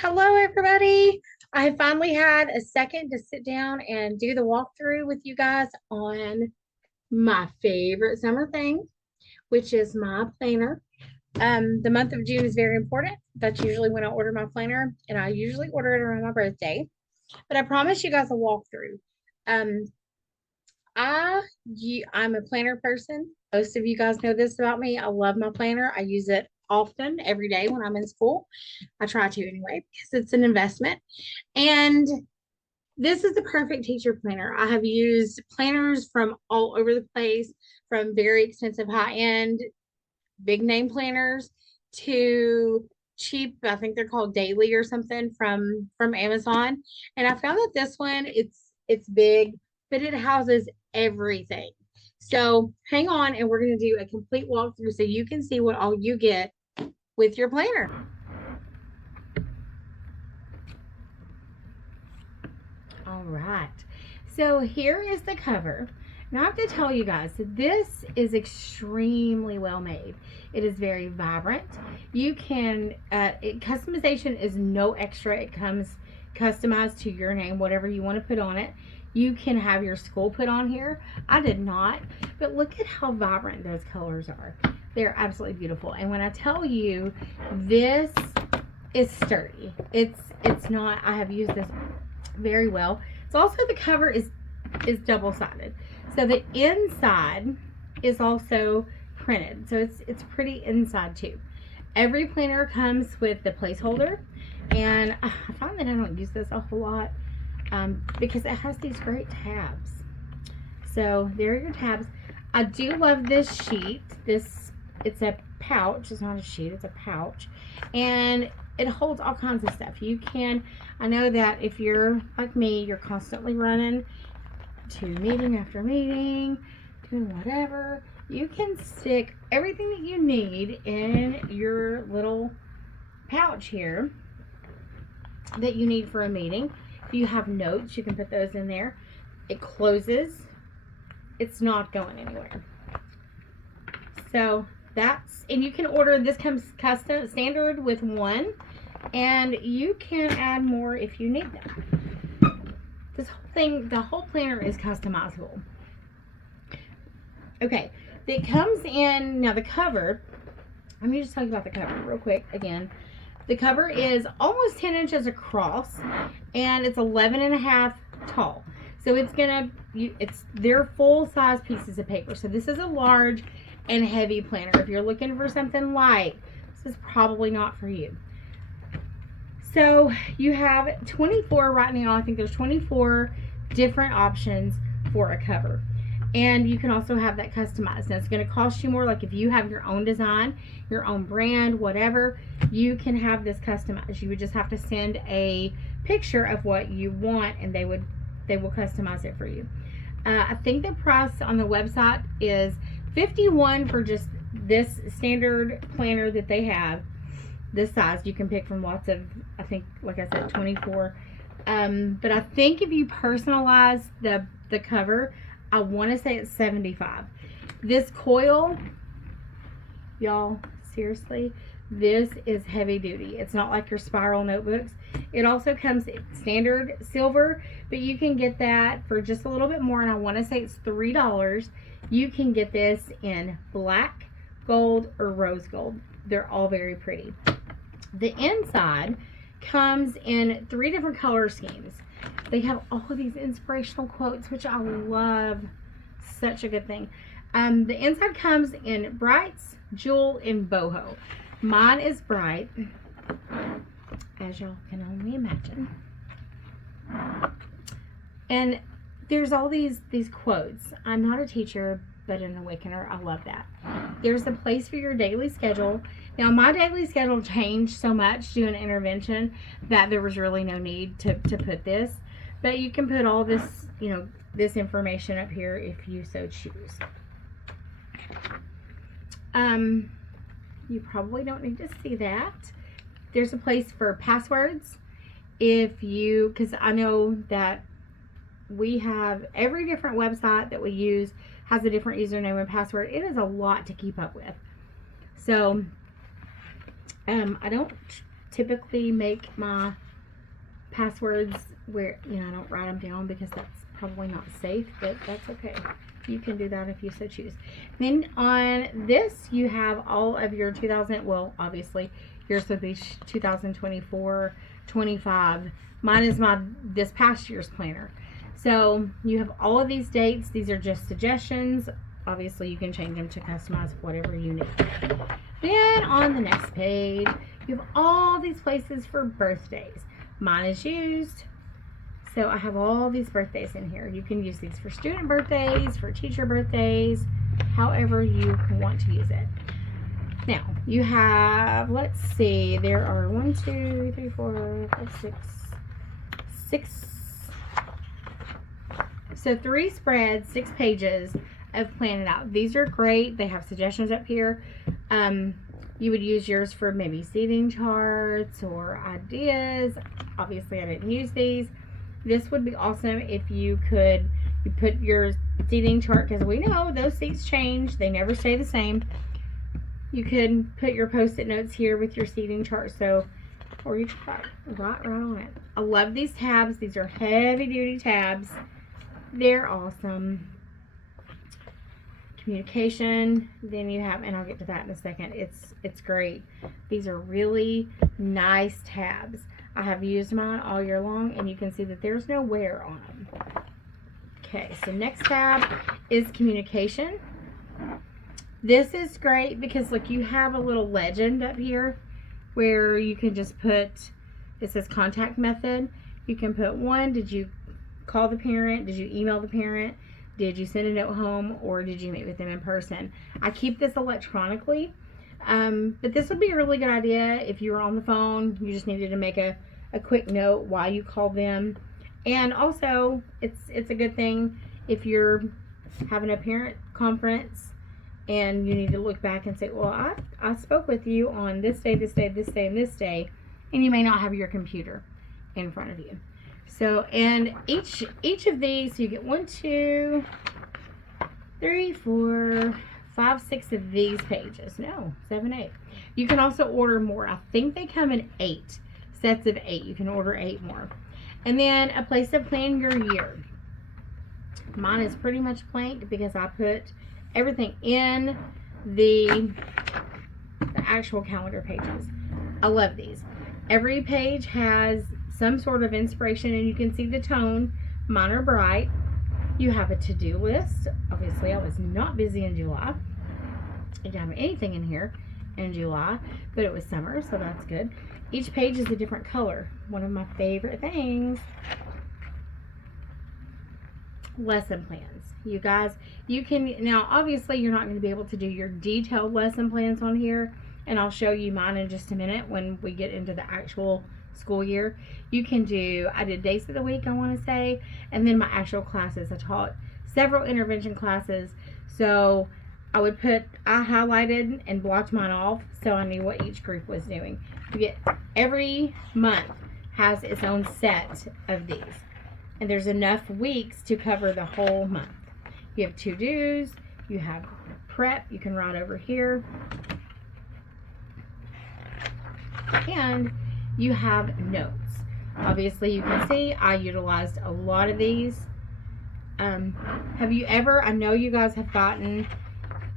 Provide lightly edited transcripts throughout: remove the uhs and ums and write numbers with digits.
Hello, everybody. I finally had a second to sit down and do the walkthrough with you guys on my favorite summer thing, which is my planner. The month of June is very important. That's usually when I order my planner, and I usually order it around my birthday. But I promise you guys a walkthrough. Um, I'm a planner person. Most of you guys know this about me. I love my planner. I use it often every day when I'm in school. I try to anyway because it's an investment. And this is the perfect teacher planner. I have used planners from all over the place, from very expensive high end big name planners to cheap, I think they're called daily or something from Amazon. And I found that this one it's big, but it houses everything. So hang on, and we're going to do a complete walkthrough so you can see what all you get with your planner. All right. So here is the cover. Now I have to tell you guys that this is extremely well made. It is very vibrant. You can, customization is no extra. It comes customized to your name, whatever you want to put on it. You can have your school put on here. I did not, but look at how vibrant those colors are. They're absolutely beautiful. And when I tell you this is sturdy, it's not, I have used this very well. It's also, the cover is double-sided, so the inside is also printed, so it's pretty inside too. Every planner comes with the placeholder, and I find that I don't use this a whole lot because it has these great tabs. So there are your tabs. I do love this sheet. It's a pouch. It's not a sheet, it's a pouch, and it holds all kinds of stuff. You can, I know that if you're like me, you're constantly running to meeting after meeting, doing whatever. You can stick everything that you need in your little pouch here that you need for a meeting. If you have notes, you can put those in there. It closes. It's not going anywhere. So that's, and you can order, this comes custom standard with one, and you can add more if you need them. This whole thing, the whole planner is customizable. Okay, it comes in, now the cover, let me just talk about the cover real quick again. The cover is almost 10 inches across, and it's 11 and a half tall. So it's gonna, they're full size pieces of paper. So this is a large and heavy planner. If you're looking for something light, this is probably not for you. So you have 24 right now. I think there's 24 different options for a cover. And you can also have that customized. Now it's going to cost you more. Like if you have your own design, your own brand, whatever, you can have this customized. You would just have to send a picture of what you want, and they will customize it for you. I think the price on the website is $51 for just this standard planner that they have. This size you can pick from lots of, I think, like I said, 24. But I think if you personalize the cover, I want to say it's $75. This coil, y'all, seriously, this is heavy duty. It's not like your spiral notebooks. It also comes standard silver, but you can get that for just a little bit more, and I want to say it's $3. You can get this in black, gold, or rose gold. They're all very pretty. The inside comes in 3 different color schemes. They have all of these inspirational quotes, which I love. Such a good thing. The inside comes in brights, jewel, and boho. Mine is bright, as y'all can only imagine. And there's all these quotes. I'm not a teacher, but an awakener. I love that. There's a place for your daily schedule. Now, my daily schedule changed so much due to an intervention that there was really no need to put this. But you can put all this, this information up here if you so choose. You probably don't need to see that. There's a place for passwords. Because I know that we have every different website that we use has a different username and password. It is a lot to keep up with. So I don't typically make my passwords where, I don't write them down because that's probably not safe, but that's okay. You can do that if you so choose. Then on this, you have all of your 2000, well, obviously, yours would be 2024, 25. Mine is this past year's planner. So you have all of these dates. These are just suggestions. Obviously, you can change them to customize whatever you need. Then on the next page, you have all these places for birthdays. Mine is used. So I have all these birthdays in here. You can use these for student birthdays, for teacher birthdays, however you want to use it. Now, you have, let's see, there are 1, 2, 3, 4, 5, 6. So 3 spreads, 6 pages of Plan It Out. These are great. They have suggestions up here. You would use yours for maybe seating charts or ideas. Obviously, I didn't use these. This would be awesome if you put your seating chart, because we know those seats change. They never stay the same. You could put your post-it notes here with your seating chart, or you can write right on it. I love these tabs. These are heavy-duty tabs. They're awesome. Communication. Then you have, and I'll get to that in a second. It's great. These are really nice tabs. I have used mine all year long, and you can see that there's no wear on them. Okay, so next tab is communication. This is great because, look, you have a little legend up here where you can just put, it says contact method. You can put 1, did you call the parent? Did you email the parent? Did you send a note home, or did you meet with them in person? I keep this electronically, but this would be a really good idea if you were on the phone. You just needed to make a quick note while you called them. And also, it's a good thing if you're having a parent conference and you need to look back and say, well, I spoke with you on this day, this day, this day, and this day, and you may not have your computer in front of you. So, and each of these, so you get 1, 2, 3, 4, 5, 6 of these pages. No, 7, 8. You can also order more. I think they come in 8 sets of 8. You can order 8 more. And then a place to plan your year. Mine is pretty much blank because I put everything in the actual calendar pages. I love these. Every page has some sort of inspiration, and you can see the tone. Mine are bright. You have a to-do list. Obviously, I was not busy in July. I didn't have anything in here in July, but it was summer, so that's good. Each page is a different color. One of my favorite things. Lesson plans. You guys, you can, now obviously you're not going to be able to do your detailed lesson plans on here, and I'll show you mine in just a minute when we get into the actual school year. You can do, I did days of the week, I want to say, and then my actual classes. I taught several intervention classes, so I highlighted and blocked mine off so I knew what each group was doing. You get, every month has its own set of these, and there's enough weeks to cover the whole month. You have to-dos, you have prep, you can write over here, and you have notes. Obviously, you can see I utilized a lot of these. Have you ever, I know you guys have gotten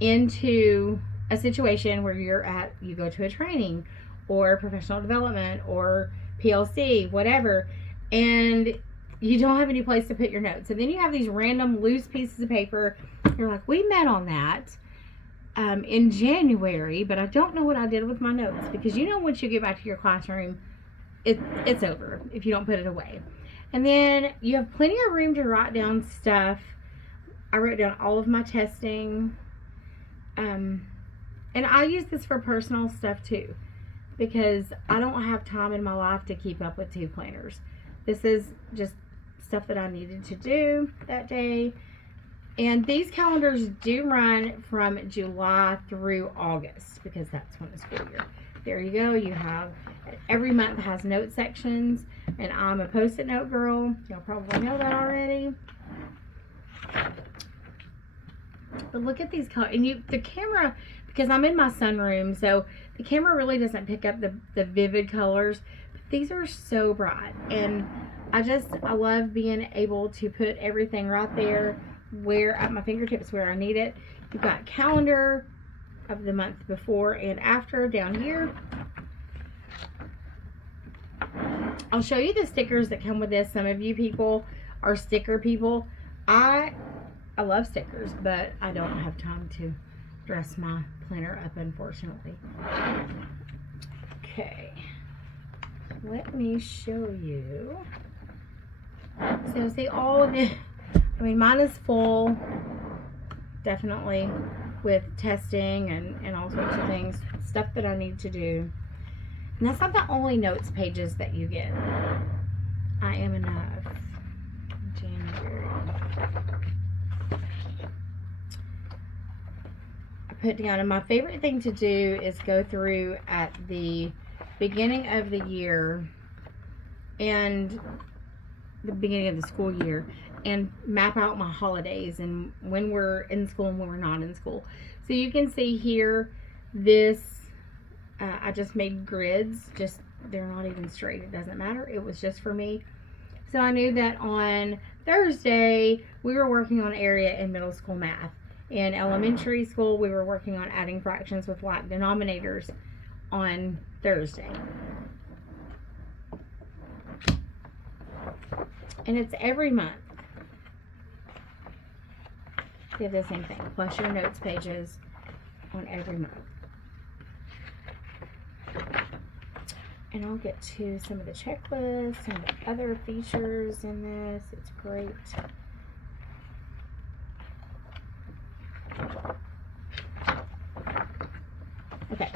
into a situation where you go to a training or professional development or PLC, whatever, and you don't have any place to put your notes. And then you have these random loose pieces of paper. You're like, we met on that in January, but I don't know what I did with my notes, because once you get back to your classroom, it's over if you don't put it away. And then you have plenty of room to write down stuff. I wrote down all of my testing. And I use this for personal stuff too, because I don't have time in my life to keep up with 2 planners. This is just stuff that I needed to do that day. And these calendars do run from July through August, because that's when the school year. There you go. You have, every month has note sections, and I'm a post-it note girl. Y'all probably know that already. But look at these colors. And the camera, because I'm in my sunroom, so The camera really doesn't pick up the vivid colors, but these are so bright. And I love being able to put everything right there where at my fingertips where I need it. You've got calendar of the month before and after down here. I'll show you the stickers that come with this. Some of you people are sticker people. I love stickers, but I don't have time to dress my planner up, unfortunately. Okay, let me show you. So see all of it. I mean, mine is full, definitely, with testing and all sorts of things, stuff that I need to do. And that's not the only notes pages that you get. I am enough. January. I put down, and my favorite thing to do is go through at the beginning of the year and the beginning of the school year and map out my holidays and when we're in school and when we're not in school. So you can see here, this I just made grids, just they're not even straight, it doesn't matter, it was just for me. So I knew that on Thursday we were working on area in middle school math. In elementary school we were working on adding fractions with like denominators on Thursday. And it's every month. You have the same thing, plus your notes pages on every month. And I'll get to some of the checklists and the other features in this. It's great. Okay,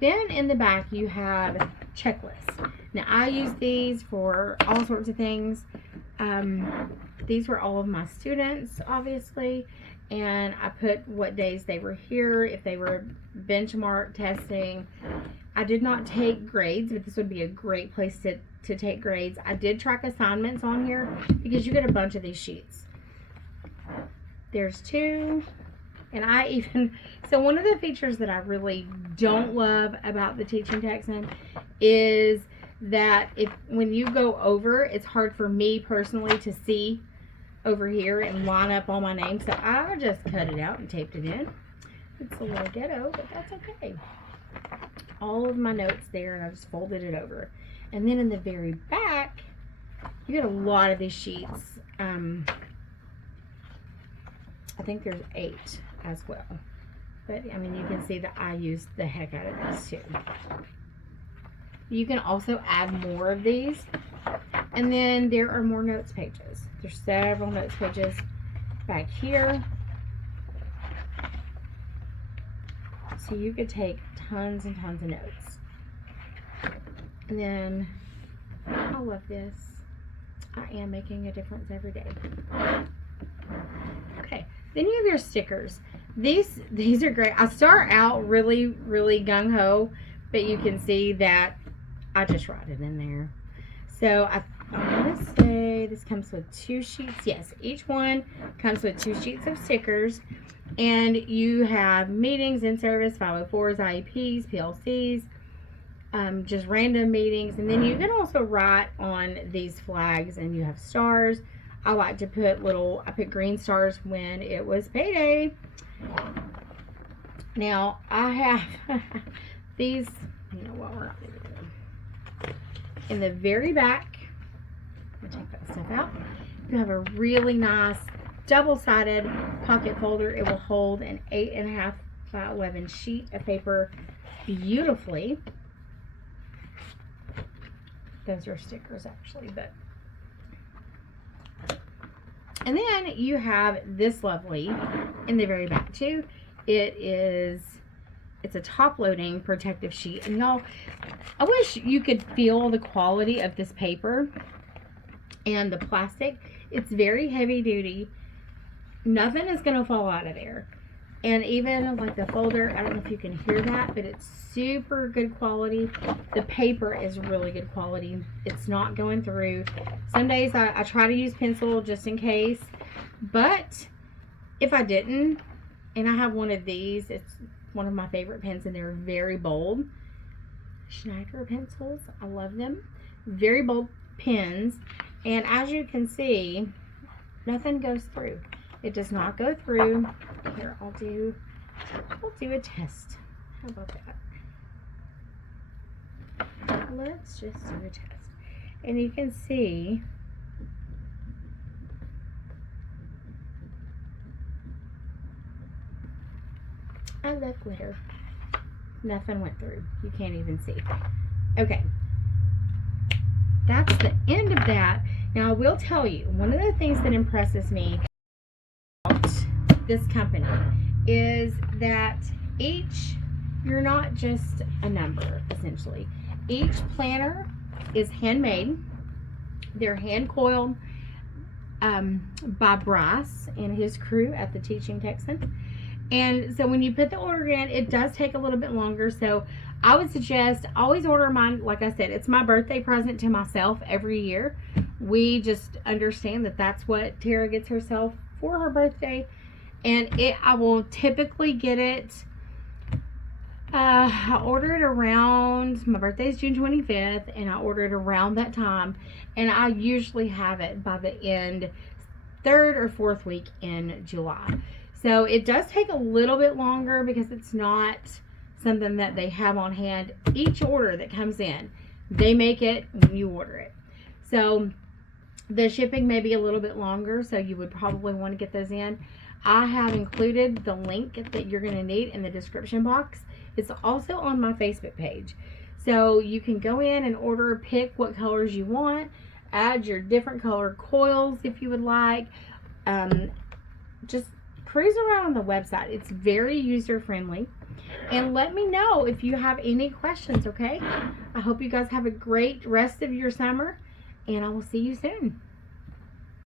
then in the back you have checklists. Now I use these for all sorts of things. These were all of my students, obviously, and I put what days they were here, if they were benchmark testing. I did not take grades, but this would be a great place to take grades. I did track assignments on here because you get a bunch of these sheets. There's 2, and so one of the features that I really don't love about the Teaching Texan is that when you go over, it's hard for me personally to see over here and line up all my names. So I just cut it out and taped it in. It's a little ghetto, but that's okay. All of my notes there, and I just folded it over. And then in the very back, you get a lot of these sheets. I think there's 8 as well. But I mean, you can see that I used the heck out of this too. You can also add more of these. And then there are more notes pages. There's several notes pages back here. So you could take tons and tons of notes. And then, I love this. I am making a difference every day. Okay, then you have your stickers. These are great. I start out really, really gung-ho, but you can see that I just wrote it in there. So I want to say this comes with 2 sheets. Yes, each one comes with 2 sheets of stickers. And you have meetings, in-service, 504s, IEPs, PLCs, just random meetings. And then you can also write on these flags, and you have stars. I like to put I put green stars when it was payday. Now, I have these, you know what, we're not going to do them. In the very back, I'm going to take that stuff out. You have a really nice double-sided pocket folder. It will hold an 8.5 by 11 sheet of paper beautifully. Those are stickers actually, but. And then you have this lovely in the very back too. It's a top-loading protective sheet, and y'all, I wish you could feel the quality of this paper and the plastic. It's very heavy duty. Nothing is going to fall out of there. And even like the folder, I don't know if you can hear that, but it's super good quality. The paper is really good quality. It's not going through. Some days I try to use pencil just in case, but if I didn't, and I have one of these, it's one of my favorite pens, and they're very bold. Schneider pencils. I love them. Very bold pens. And as you can see, nothing goes through. It does not go through. Here, I'll do a test. How about that? Let's just do a test. And you can see I love glitter. Nothing went through. You can't even see. Okay. That's the end of that. Now, I will tell you, one of the things that impresses me about this company is that you're not just a number, essentially. Each planner is handmade. They're hand coiled by Bryce and his crew at the Teaching Texan. And so when you put the order in, it does take a little bit longer. So I would suggest always order mine. Like I said, it's my birthday present to myself every year. We just understand that that's what Tara gets herself for her birthday. And I will typically get it. I order it around, my birthday is June 25th, and I order it around that time. And I usually have it by the end, 3rd or 4th week in July. So it does take a little bit longer because it's not something that they have on hand. Each order that comes in, they make it when you order it. So the shipping may be a little bit longer, so you would probably want to get those in. I have included the link that you're going to need in the description box. It's also on my Facebook page. So you can go in and pick what colors you want, add your different color coils if you would like. Just cruise around on the website. It's very user friendly. And let me know if you have any questions, okay? I hope you guys have a great rest of your summer, and I will see you soon.